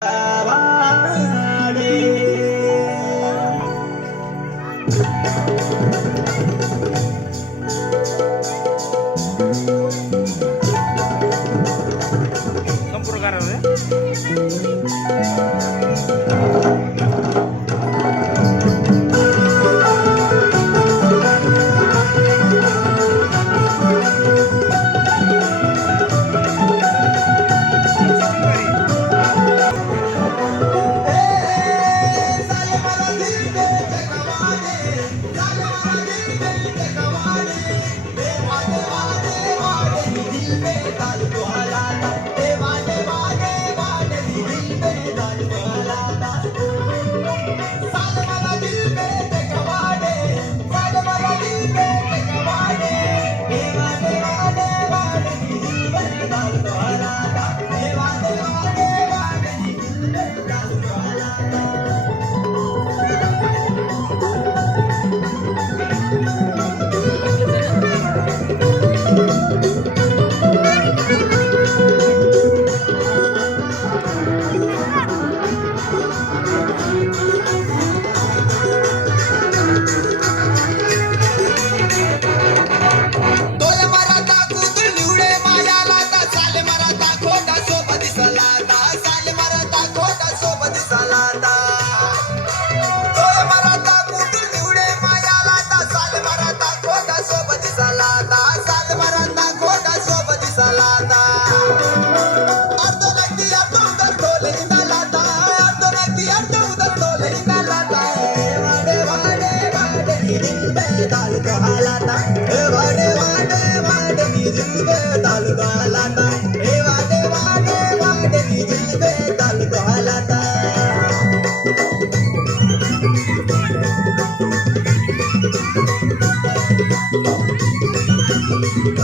Uh...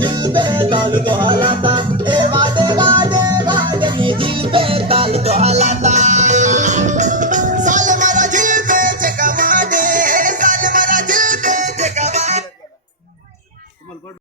दिल पे डाल तो हलाता